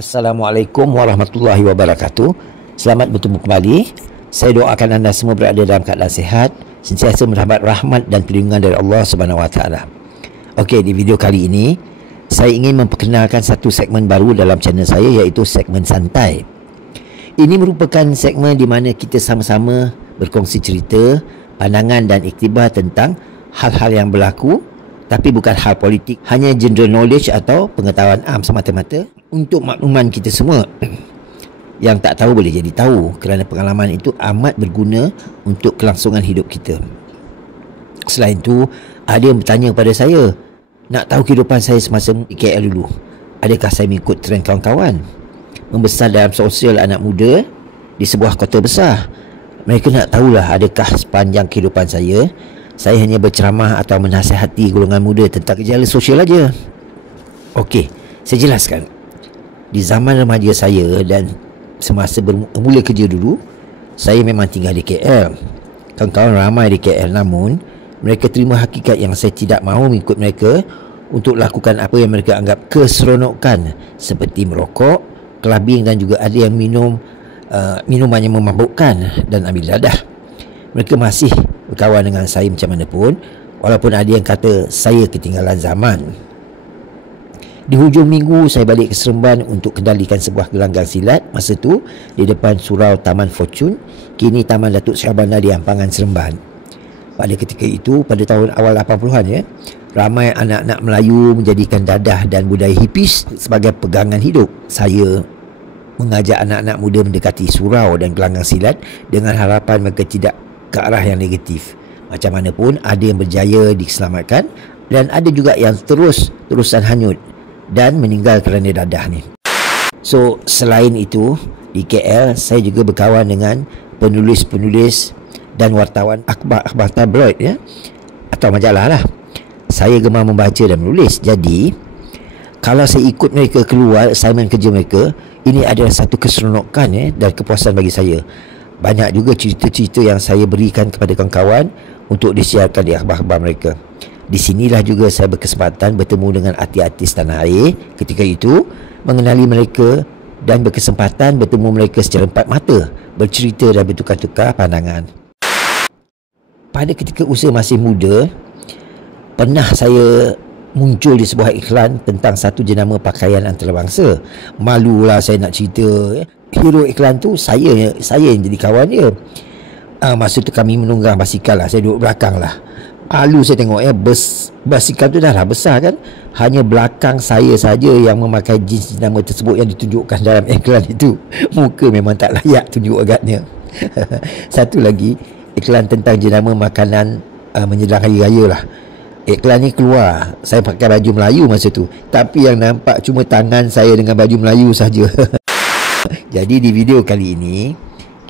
Assalamualaikum warahmatullahi wabarakatuh. Selamat bertemu kembali. Saya doakan anda semua berada dalam keadaan sihat, sentiasa mendapat rahmat dan perlindungan dari Allah Subhanahu Wa Taala. Okey, di video kali ini saya ingin memperkenalkan satu segmen baru dalam channel saya, iaitu segmen santai. Ini merupakan segmen di mana kita sama-sama berkongsi cerita, pandangan dan iktibar tentang hal-hal yang berlaku, tapi bukan hal politik, hanya general knowledge atau pengetahuan am semata-mata untuk makluman kita semua. Yang tak tahu boleh jadi tahu, kerana pengalaman itu amat berguna untuk kelangsungan hidup kita. Selain itu, ada yang bertanya kepada saya, nak tahu kehidupan saya semasa di KL dulu. Adakah saya mengikut trend kawan-kawan? Membesar dalam sosial anak muda di sebuah kota besar. Mereka nak tahulah adakah sepanjang kehidupan saya hanya berceramah atau menasihati golongan muda tentang gejala sosial aja. Okey, saya jelaskan. Di zaman remaja saya dan semasa bermula kerja dulu, saya memang tinggal di KL. Kawan-kawan ramai di KL, namun mereka terima hakikat yang saya tidak mahu mengikut mereka untuk lakukan apa yang mereka anggap keseronokan, seperti merokok, kelabing dan juga ada yang minum minuman yang memabukkan dan ambil dadah. Mereka masih berkawan dengan saya macam mana pun, walaupun ada yang kata saya ketinggalan zaman. Di hujung minggu saya balik ke Seremban untuk kendalikan sebuah gelanggang silat, masa tu di depan surau Taman Fortune, kini Taman Datuk Syahbandar di Ampangan Seremban. Pada ketika itu, pada tahun awal 80-an ya, ramai anak-anak Melayu menjadikan dadah dan budaya hippies sebagai pegangan hidup. Saya mengajak anak-anak muda mendekati surau dan gelanggang silat dengan harapan mereka tidak ke arah yang negatif. Macam mana pun, ada yang berjaya diselamatkan dan ada juga yang terusan hanyut dan meninggal kerana dadah ni. So, selain itu, di KL saya juga berkawan dengan penulis-penulis dan wartawan akhbar tabloid ya, atau majalah lah. Saya gemar membaca dan menulis. Jadi, kalau saya ikut mereka keluar assignment kerja mereka, ini adalah satu keseronokan ya, dan kepuasan bagi saya. Banyak juga cerita-cerita yang saya berikan kepada kawan-kawan untuk disiarkan di akhbar-akhbar mereka. Di sinilah juga saya berkesempatan bertemu dengan artis-artis tanah air ketika itu, mengenali mereka dan berkesempatan bertemu mereka secara empat mata, bercerita dan bertukar-tukar pandangan. Pada ketika usia masih muda, pernah saya muncul di sebuah iklan tentang satu jenama pakaian antarabangsa. Malulah saya nak cerita. Hero iklan tu saya yang jadi kawan dia. Masa tu kami menunggang basikal lah, saya duduk belakang lah. Malu saya tengok ya, basikal tu dah lah besar kan. Hanya belakang saya saja yang memakai jeans jenama tersebut yang ditunjukkan dalam iklan itu. Muka memang tak layak tunjuk agaknya. Satu lagi, iklan tentang jenama makanan menjelang hari raya lah. Iklan ni keluar, saya pakai baju Melayu masa tu, tapi yang nampak cuma tangan saya dengan baju Melayu saja. Jadi di video kali ini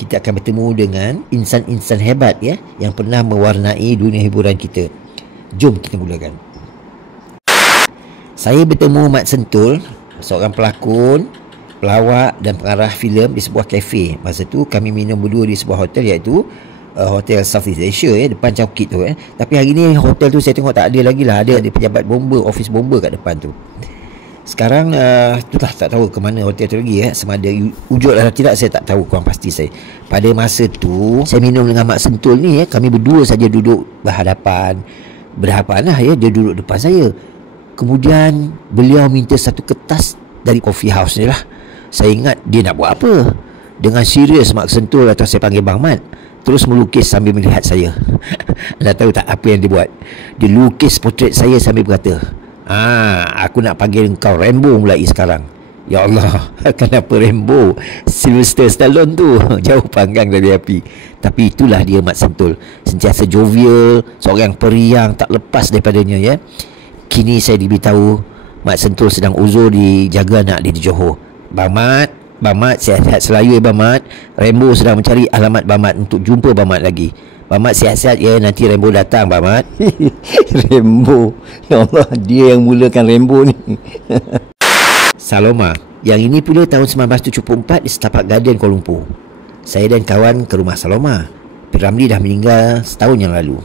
kita akan bertemu dengan insan-insan hebat ya, yang pernah mewarnai dunia hiburan kita. Jom kita mulakan. Saya bertemu Mat Sentul, seorang pelakon, pelawak dan pengarah filem di sebuah kafe. Masa tu kami minum berdua di sebuah hotel, iaitu Hotel Southeast Asia ya, depan Chowkit tu ya. Tapi hari ni hotel tu saya tengok tak ada lagi lah. Ada pejabat bomba, office bomba kat depan tu. Sekarang itulah tak tahu ke mana hotel tu lagi ya. Sama ada wujud atau tidak saya tak tahu, kurang pasti saya. Pada masa tu saya minum dengan Mak Sentul ni ya, kami berdua saja duduk berhadapan lah ya. Dia duduk depan saya. Kemudian beliau minta satu kertas dari coffee house ni lah. Saya ingat dia nak buat apa. Dengan serius Mak Sentul, atau saya panggil Bang Mat, terus melukis sambil melihat saya. Anda tahu tak apa yang dia buat? Dia lukis potret saya sambil berkata, aku nak panggil engkau Rambo mulai sekarang. Ya Allah, kenapa Rambo? Sylvester Stallone tu jauh panggang dari api. Tapi itulah dia Mat Sentul, sentiasa jovial, seorang periang tak lepas daripadanya ya. Kini saya diberitahu Mat Sentul sedang uzur di jaga anak dia di Johor. Bang Mat, sihat-sihat selalu ya Bang Mat. Rambo sedang mencari alamat Bang Mat untuk jumpa Bang Mat lagi. Bang Mat sihat-sihat ya, nanti Rambo datang Bang Mat. Rambo, ya Allah, dia yang mulakan Rambo ni. Saloma, yang ini pula tahun 1974 di Setapak Garden Kuala Lumpur. Saya dan kawan ke rumah Saloma. Piramli dah meninggal setahun yang lalu.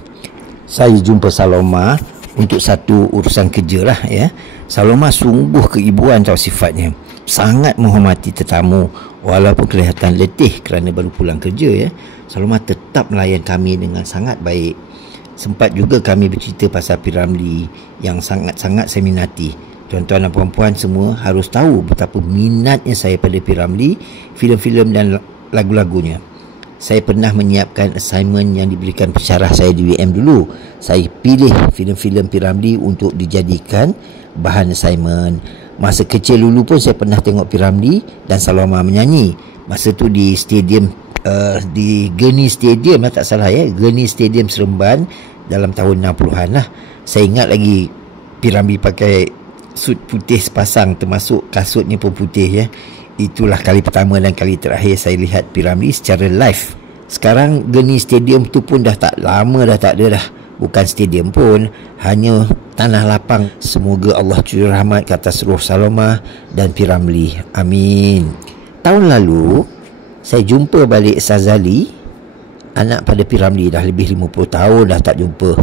Saya jumpa Saloma untuk satu urusan kerja lah ya. Saloma sungguh keibuan tau sifatnya. sangat menghormati tetamu walaupun kelihatan letih kerana baru pulang kerja ya. Saloma tetap melayan kami dengan sangat baik. Sempat juga kami bercerita pasal P. Ramlee yang sangat-sangat saya minati. Tuan-tuan dan puan-puan semua harus tahu betapa minatnya saya pada P. Ramlee, filem-filem dan lagu-lagunya. Saya pernah menyiapkan assignment yang diberikan pensyarah saya di UM dulu. Saya pilih filem-filem P. Ramlee untuk dijadikan bahan assignment. Masa kecil dulu pun saya pernah tengok P. Ramlee dan Saloma menyanyi. Masa tu di stadium di Geni Stadium lah, tak salah ya, Geni Stadium Seremban dalam tahun 60-an lah. Saya ingat lagi P. Ramlee pakai suit putih sepasang, termasuk kasutnya pun putih ya. Itulah kali pertama dan kali terakhir saya lihat P. Ramlee secara live. Sekarang Geni Stadium tu pun dah tak lama, dah tak ada dah. Bukan stadium pun, hanya tanah lapang. Semoga Allah curah rahmat ke atas roh Saloma dan P. Ramlee. Amin. Tahun lalu saya jumpa balik Sazali, anak pada P. Ramlee. Dah lebih 50 tahun dah tak jumpa.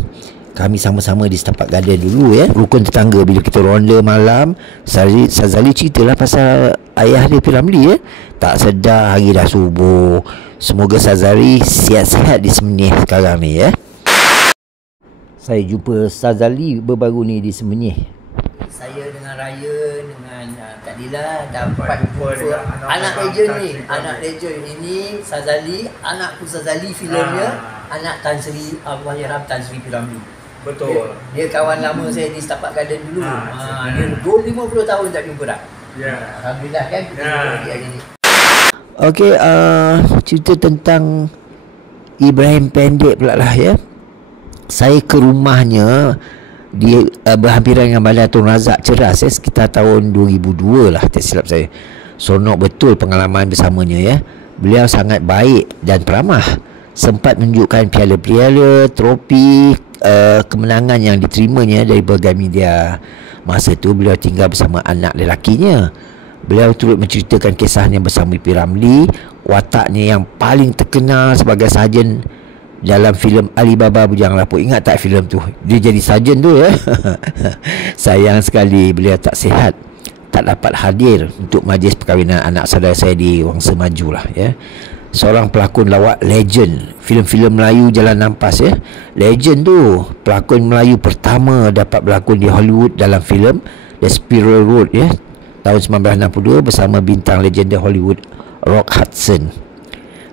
Kami sama-sama di Setapak Garden dulu ya, rukun tetangga. Bila kita ronda malam, Sazali ceritalah pasal ayah dia P. Ramlee ya. Tak sedar hari dah subuh. Semoga Sazali sihat-sihat di Semenyih sekarang ni ya. Saya jumpa Sazali baru-baru ni di Semenyih. Saya dengan Raya, dengan Kak Dila dapat jumpa anak legend ni. Anak legend ini Sazali, anakku Sazali filmnya, anak Tan Sri Allahyarham Tan Sri P. Ramlee. Betul. Dia kawan lama saya di Setapak Garden dulu. Dia 50 tahun tak jumpa dah. Ya. Alhamdulillah kan kita jumpa dia hari ni. Okey, cerita tentang Ibrahim Pendek pula lah ya. Saya ke rumahnya di berhampiran dengan Balai Tun Razak Ceras ya, sekitar tahun 2002 lah, tak silap saya. Sonok betul pengalaman bersamanya ya. Beliau sangat baik dan peramah. Sempat menunjukkan piala-piala, trofi, kemenangan yang diterimanya dari berbagai media. Masa tu beliau tinggal bersama anak lelakinya. Beliau turut menceritakan kisahnya bersama P. Ramlee, wataknya yang paling terkenal sebagai sarjan dalam filem Alibaba Bujang Lapuk. Ingat tak filem tu? Dia jadi sarjan tu ya. Sayang sekali beliau tak sihat, tak dapat hadir untuk majlis perkahwinan anak saudara saya di Wangsa Maju lah ya. Seorang pelakon lawak legend filem-filem Melayu Jalan Nampas ya. Legend tu, pelakon Melayu pertama dapat berlakon di Hollywood dalam filem The Spiral Road ya, tahun 1962 bersama bintang legenda Hollywood Rock Hudson.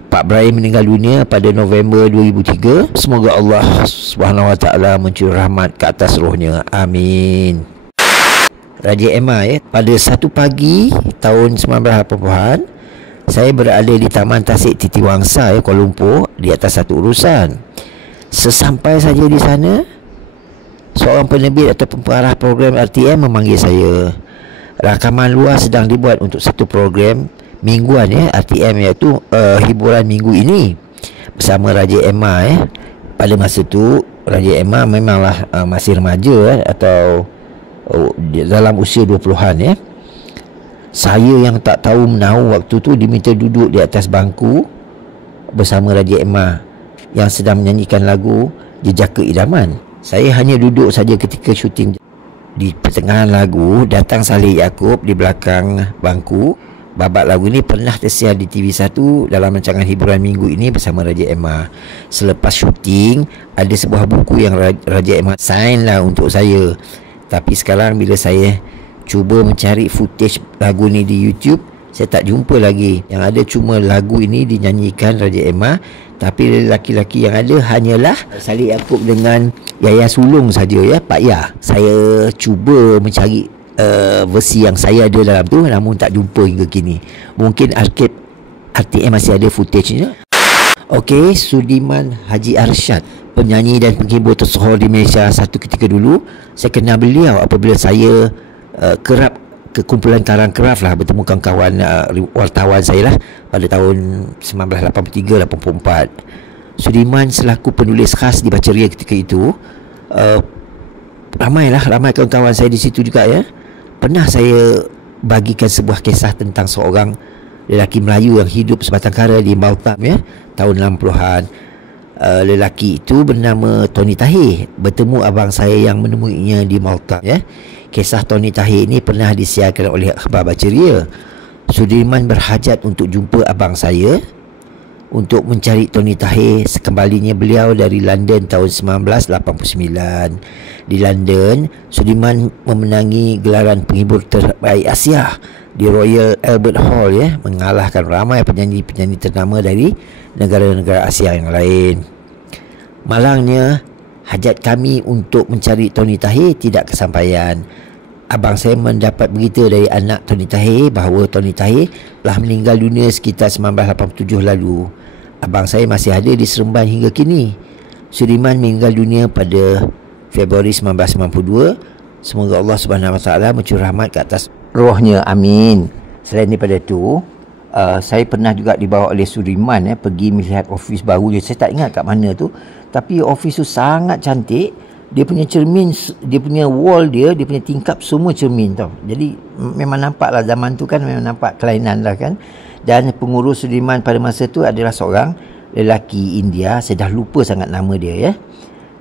Pak Ibrahim meninggal dunia pada November 2003. Semoga Allah Subhanahu Wa Taala mencurah rahmat ke atas rohnya. Amin. Raja Emma ya. Pada satu pagi tahun 1980-an, saya berada di Taman Tasik Titi Wangsa ya, Kuala Lumpur, di atas satu urusan. Sesampai saja di sana, seorang penerbit atau pengarah program RTM memanggil saya. Rakaman luar sedang dibuat untuk satu program mingguan ya, RTM, iaitu hiburan minggu ini bersama Raja Emma ya. Pada masa tu Raja Emma memanglah masih remaja atau dalam usia 20-an ya. Saya yang tak tahu menahu waktu tu diminta duduk di atas bangku bersama Raja Emma yang sedang menyanyikan lagu Jejaka Idaman. Saya hanya duduk saja ketika syuting. Di pertengahan lagu datang Saleh Yaakob di belakang bangku. Babak lagu ini pernah tersiar di TV1 dalam rancangan hiburan minggu ini bersama Raja Emma. Selepas syuting, ada sebuah buku yang Raja Emma sign lah untuk saya. Tapi sekarang bila saya cuba mencari footage lagu ni di YouTube, saya tak jumpa lagi. Yang ada cuma lagu ini dinyanyikan Raja Emma, tapi lelaki-lelaki yang ada hanyalah Saleh Yaakob dengan Yaya Sulong saja ya, Pak Ya. Saya cuba mencari versi yang saya ada dalam tu, namun tak jumpa hingga kini. Mungkin arcade RTM masih ada footage-nya. Okey, Sudiman Haji Arsyad, penyanyi dan penghibur tersohor di Malaysia satu ketika dulu. Saya kenal beliau apabila saya kerap ke kumpulan Karang Craft lah, bertemu kawan-kawan wartawan saya lah pada tahun 1983-84. Sudiman selaku penulis khas di Baca Ria ketika itu, ramai kawan-kawan saya di situ juga ya. Pernah saya bagikan sebuah kisah tentang seorang lelaki Melayu yang hidup sebatang kara di Baltam ya, tahun 60-an. lelaki itu bernama Tony Tahir bertemu abang saya yang menemuinya di Malta, ya. Kisah Tony Tahir ini pernah disiarkan oleh akhbar Baceria. Sudirman berhajat untuk jumpa abang saya untuk mencari Tony Tahir sekembalinya beliau dari London tahun 1989. Di London, Sudirman memenangi gelaran penghibur terbaik Asia di Royal Albert Hall, ya, mengalahkan ramai penyanyi-penyanyi ternama dari negara-negara Asia yang lain. Malangnya, hajat kami untuk mencari Tony Tahir tidak kesampaian. Abang saya mendapat berita dari anak Tony Tahir bahawa Tony Tahir telah meninggal dunia sekitar 1987 lalu. Abang saya masih ada di Seremban hingga kini. Sudirman meninggal dunia pada Februari 1992. Semoga Allah Subhanahu Wa Taala mencurah rahmat ke atas rohnya, amin. Selain daripada itu, saya pernah juga dibawa oleh Sudirman pergi melihat ofis baru dia. Saya tak ingat kat mana tu, tapi ofis tu sangat cantik. Dia punya cermin, dia punya wall dia punya tingkap semua cermin tau. Jadi memang nampak lah zaman tu kan, memang nampak kelainan lah kan. Dan pengurus Sudirman pada masa tu adalah seorang lelaki India. Saya dah lupa sangat nama dia, ya.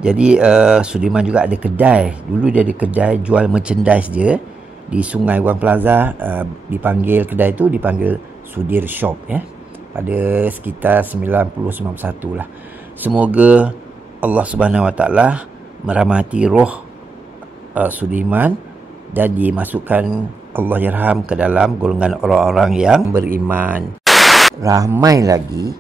Jadi Sudirman juga ada kedai. Dulu dia ada kedai jual merchandise dia di Sungai Wang Plaza. Dipanggil kedai tu dipanggil Sudir Shop, ya. Pada sekitar 90-91 lah. Semoga Allah Subhanahu Wa Taala merahmati roh Sudirman dan dimasukkan Allah Yarham ke dalam golongan orang-orang yang beriman. Ramai lagi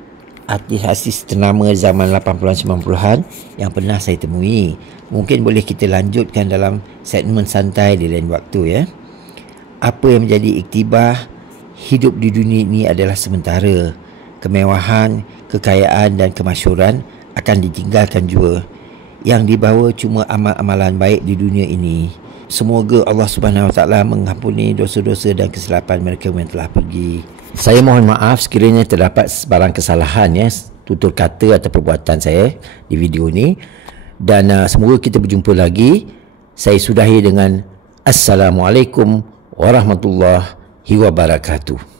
artis-artis ternama zaman 80-an 90-an yang pernah saya temui. Mungkin boleh kita lanjutkan dalam segmen santai di lain waktu, ya. Apa yang menjadi iktibar hidup di dunia ini adalah sementara. Kemewahan, kekayaan dan kemasyhuran akan ditinggalkan jua. Yang dibawa cuma amal-amalan baik di dunia ini. Semoga Allah Subhanahu Wa Taala mengampuni dosa-dosa dan kesilapan mereka yang telah pergi. Saya mohon maaf sekiranya terdapat sebarang kesalahan, ya, tutur kata atau perbuatan saya di video ini. Dan semoga kita berjumpa lagi. Saya sudahi dengan Assalamualaikum warahmatullahi wabarakatuh.